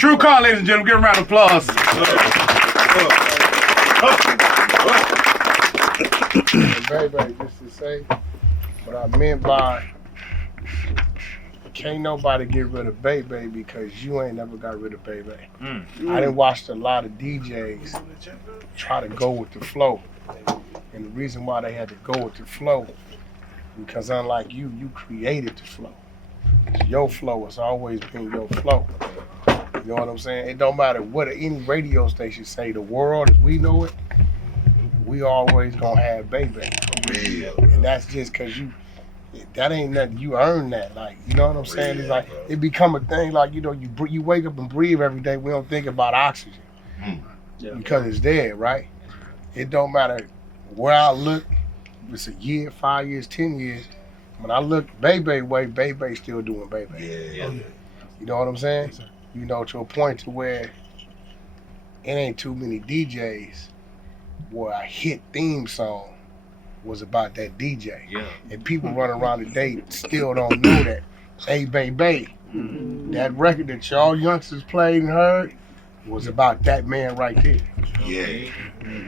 Trucarr, ladies and gentlemen, give him a round of applause. Baby, just to say what I meant by can't nobody get rid of Baby because you ain't never got rid of Baby. I done watched a lot of DJs try to go with the flow. And the reason why they had to go with the flow, because unlike you, you created the flow. Your flow has always been your flow. You know what I'm saying? It don't matter what any radio station say, the world as we know it, we always gonna have Baby. And that's just cause that ain't nothing, you earn that. Like, you know what I'm saying? It's like, it become a thing like, you know, you wake up and breathe every day, we don't think about oxygen. Because it's there, right? It don't matter where I look, if it's a year, 5 years, 10 years, when I look Baby way, Baby still doing Baby. You know what I'm saying? You know, to a point to where it ain't too many DJs where a hit theme song was about that DJ. And people running around today still don't know that. Hey, Baby, that record that y'all youngsters played and heard was about that man right there. You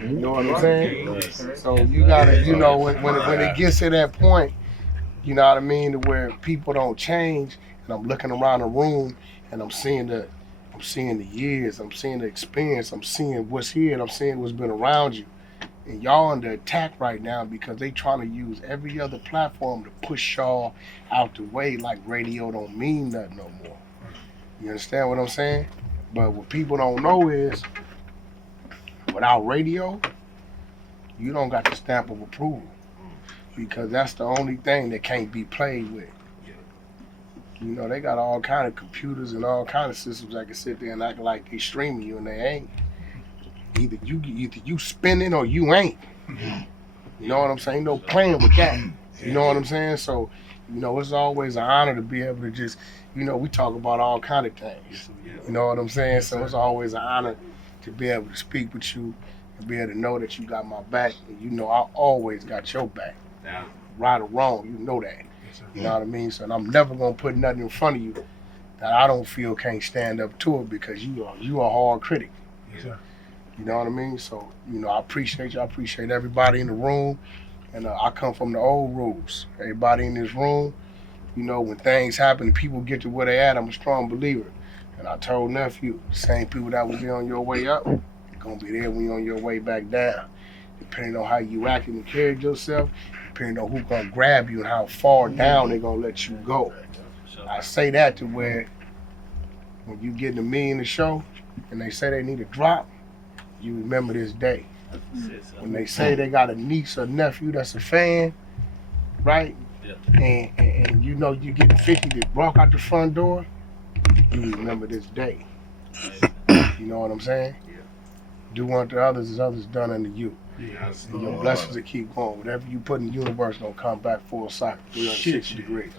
know what I'm saying? So you gotta, you know, when it gets to that point, you know what I mean, to where people don't change, and I'm looking around the room and I'm seeing the years, I'm seeing the experience, I'm seeing what's here, and I'm seeing what's been around you. And y'all under attack right now because they trying to use every other platform to push y'all out the way like radio don't mean nothing no more. You understand what I'm saying? But what people don't know is, without radio, you don't got the stamp of approval. Because that's the only thing that can't be played with. You know, they got all kind of computers and all kind of systems that can sit there and act like they streaming you and they ain't. Either you spinning or you ain't. You know what I'm saying? No playing with that. You know what I'm saying? So, you know, it's always an honor to be able to just, you know, we talk about all kind of things. You know what I'm saying? So it's always an honor to be able to speak with you and be able to know that you got my back. And you know I always got your back. Right or wrong, you know that. You know what I mean? So I'm never gonna put nothing in front of you that I don't feel can't stand up to it because you are a hard critic. You know what I mean? So, you know, I appreciate you. I appreciate everybody in the room. And I come from the old rules. Everybody in this room, you know, when things happen and people get to where they at, I'm a strong believer. And I told nephew, the same people that was there on your way up, gonna be there when you're on your way back down. Depending on how you acting and carried yourself, depending on who's gonna grab you and how far down they're gonna let you go. I say that to where when you get $1 million a show and they say they need a drop, you remember this day. When they say they got a niece or nephew that's a fan, right? And you know you get 50 to walk out the front door, you remember this day. You know what I'm saying? Do unto others as others done unto you. And your blessings will keep going. Whatever you put in the universe gonna come back full cycle, 360 degrees.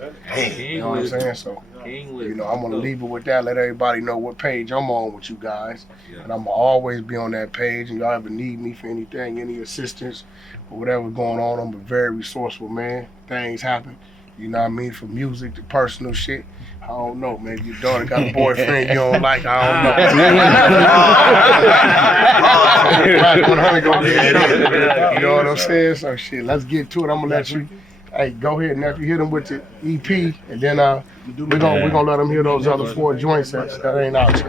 You know what I'm saying? So, you know, I'm gonna leave it with that. Let everybody know what page I'm on with you guys. And I'm gonna always be on that page. And y'all ever need me for anything, any assistance, or whatever's going on, I'm a very resourceful man. Things happen. You know what I mean? From music to personal shit. I don't know, man. Your daughter got a boyfriend you don't like, I don't know. Wack100 gonna get it. You know what I'm saying? So shit, let's get to it. I'm gonna let you, hey, go ahead, nephew, hit him with the EP, and then we're gonna let him hear those other 4 joints that ain't out yet.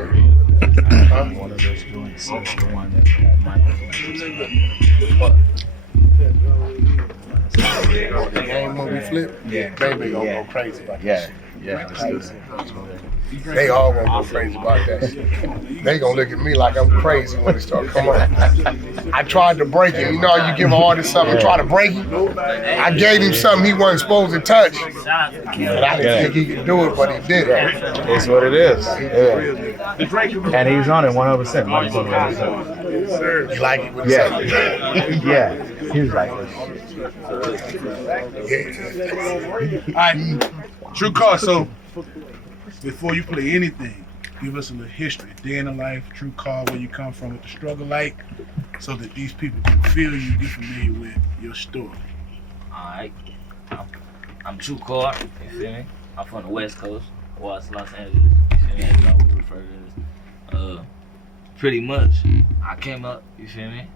One of those joints is the one that had Michael. The game when we flip, Baby gonna go crazy about that shit. They all gonna go crazy about that shit. They gonna look at me like I'm crazy when it start coming on. I tried to break him. You know you give an artist something, try to break him? I gave him something he wasn't supposed to touch. And I didn't think he could do it, but he did it. It's what it is. And he's on it 100%. 100%. You like it with the Yeah. He was like, All right, Trucarr, so before you play anything, give us a little history, day in the life, Trucarr, where you come from, what the struggle like, so that these people can feel you, get familiar with your story. Alright, I'm Trucarr, you feel me? I'm from the West Coast, Los Angeles, you feel me? That's how we refer to this. Pretty much, I came up, you feel me?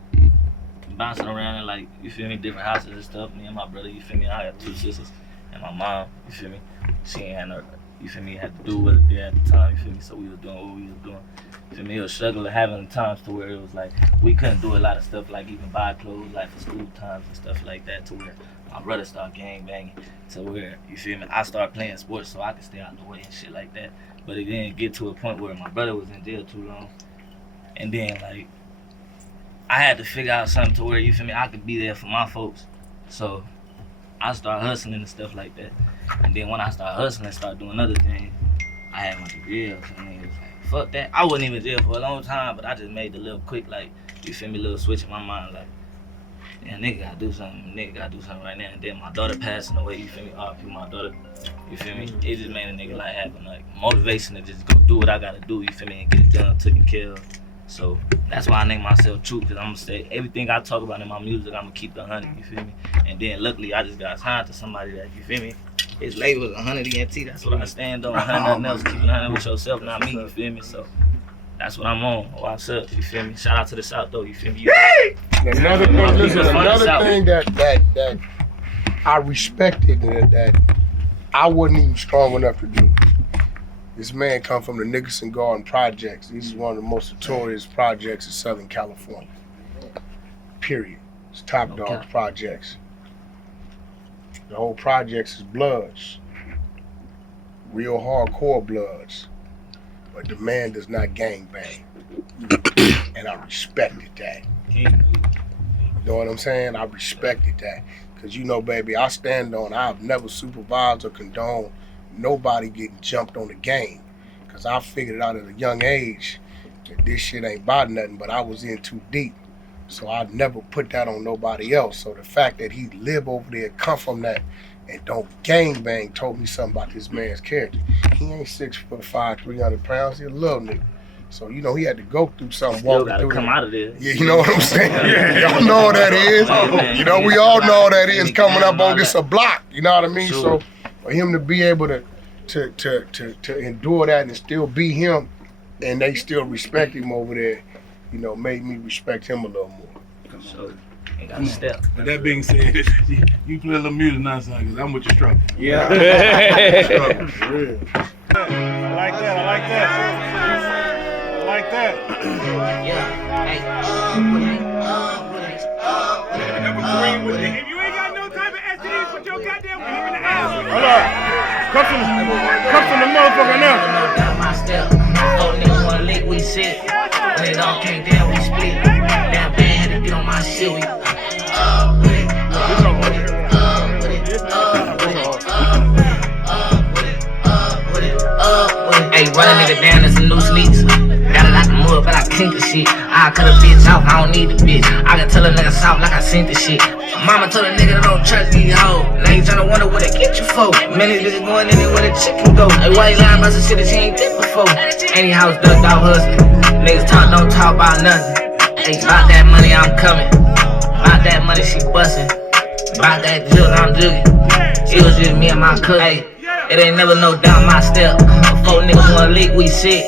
Bouncing around in like, you feel me, different houses and stuff. Me and my brother, you feel me? I got 2 sisters. And my mom, you feel me? She ain't had no, you feel me, had to do what it did at the time, you feel me? So we was doing what we was doing. You feel me? It was struggling having times to where it was like, we couldn't do a lot of stuff like even buy clothes, like for school times and stuff like that, to where my brother started gang banging, to where, you feel me, I started playing sports so I could stay out the way and shit like that. But it didn't get to a point where my brother was in jail too long. And then, like, I had to figure out something to where, you feel me, I could be there for my folks. So I started hustling and stuff like that. And then when I started hustling, started doing other things, I had my degree. And it was like, fuck that. I wasn't even in jail for a long time, but I just made the little quick, like, you feel me, little switch in my mind, like, yeah, nigga gotta do something, right now. And then my daughter passing away, you feel me, RP my daughter, you feel me? It just made a nigga like having like motivation to just go do what I gotta do, you feel me, and get it done, taken care of. So that's why I named myself Truth, because I'm gonna say everything I talk about in my music, I'm gonna keep the 100, you feel me? And then luckily I just got signed to somebody that, you feel me? His label is 100 ENT, that's what I stand on, 100 nothing else, keep it 100 with yourself, not me, you feel me? So that's what I'm on. What's up? You feel me? Shout out to the South though. You feel me? Another thing that I respected that I wasn't even strong enough to do. This man come from the Nickerson Garden Projects. This is one of the most notorious projects in Southern California. Period. It's Top Dog Projects. The whole projects is Bloods. Real hardcore Bloods. But the man does not gangbang. And I respected that. You know what I'm saying? I respected that. Because you know, baby, I've never supervised or condoned nobody getting jumped on the game. Because I figured out at a young age that this shit ain't about nothing, but I was in too deep. So I never put that on nobody else. So the fact that he live over there, come from that, and don't gangbang told me something about this man's character. He ain't 6'5", 300 pounds. He a little nigga. So, you know, he had to go through something, walking through come out of there. Yeah, you know what I'm saying? Y'all know what that is. You know, we all know what that is, coming up on this a block. You know what I mean? So for him to be able to endure that and still be him, and they still respect him over there, you know, made me respect him a little more. So, ain't got a step. With that being said, you play a little music now, son, because I'm with your struggle. Yeah. For real. I like that. Yeah. Hey. If you ain't got no type of STDs, put your goddamn weed in the ass. Hold on. Come from the motherfucker now. Down my step. Oh, niggas wanna lick, we sit. When it all came down, we split. Damn bad, had to get on my shit. We Hey, run a nigga down, that's some new sneaks. Got it out the mud, but I cleaned the shit. I cut a bitch off, I don't need the bitch. I can tell a nigga soft like I seen the shit. Mama told a nigga don't trust these hoes. Now you tryna wonder what they get you for. Many bitches going in there where the chicken go. Hey, why you lying about some shit that she ain't did before? Any house ducked out hustling. Niggas don't talk about nothing. Hey, about that money, I'm coming. About that money, she bustin'. About that jug, I'm jugging. It was just me and my cousin. Hey, it ain't never no down my step. 4 niggas wanna lick, we sit.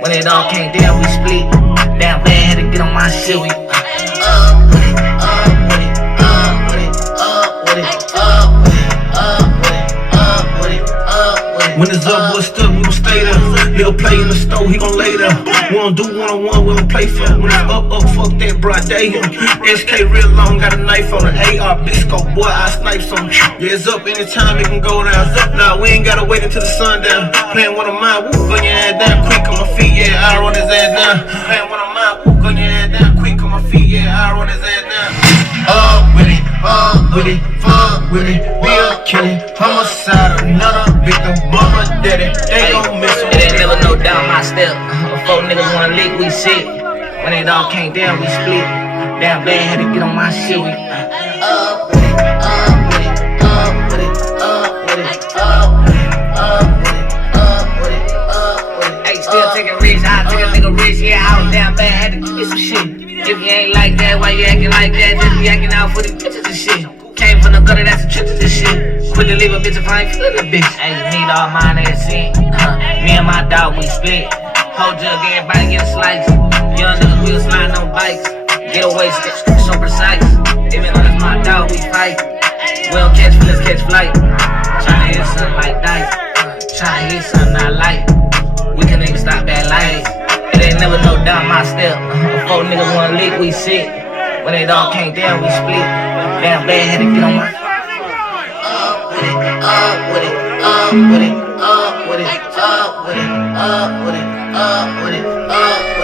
When it all came down, we split. Damn bad, had to get on my shit. We When it's up, boy, stuck, we gon' stay there. He'll play in the store, he gon' lay there. We don't do one-on-one, we don't play fair. When it's up, fuck that, broad day him. SK real long, got a knife on the AR, Bisco, boy, I snipe some. Yeah, it's up anytime, it can go down. It's up now, we ain't gotta wait until the sun down. Playing one of mine, woo, gun your ass down, quick on my feet, yeah, I run his ass down. Playing one of mine, woo, gun your ass down, quick on my feet, yeah, I run his ass down. With it, fuck with it, be a killing, homicide, another victim, mama, daddy, they gon' miss him. It ain't never no down my step. 4 niggas wanna lick, we sit. When it all came down, we split. Damn bad, had to get on my shit. We Hey, still taking risks, I take a nigga risk, yeah, I was down bad, had to give me some shit. If you ain't like that, why you acting like that? Just be acting out for the bitches and shit. Came from the gutter, that's the truth of this shit. Quick to leave a bitch if I ain't feelin' the bitch. Hey, need all mine ass in. Me and my dog, we split. Whole jug, everybody get a slice. Young niggas, we was sliding on bikes. Get away, so precise. Even though it's my dog, we fight. We don't catch feelings, catch flight. Tryna hit something like dice. Tryna hit something I like. We can't even stop bad lights. It ain't never no down my step. Before niggas wanna leak, we sit. When they all came down, we split. Damn bad, had to get on my. Up with it, up with it, up with it, up with it, up with it, up with it, up with it, up.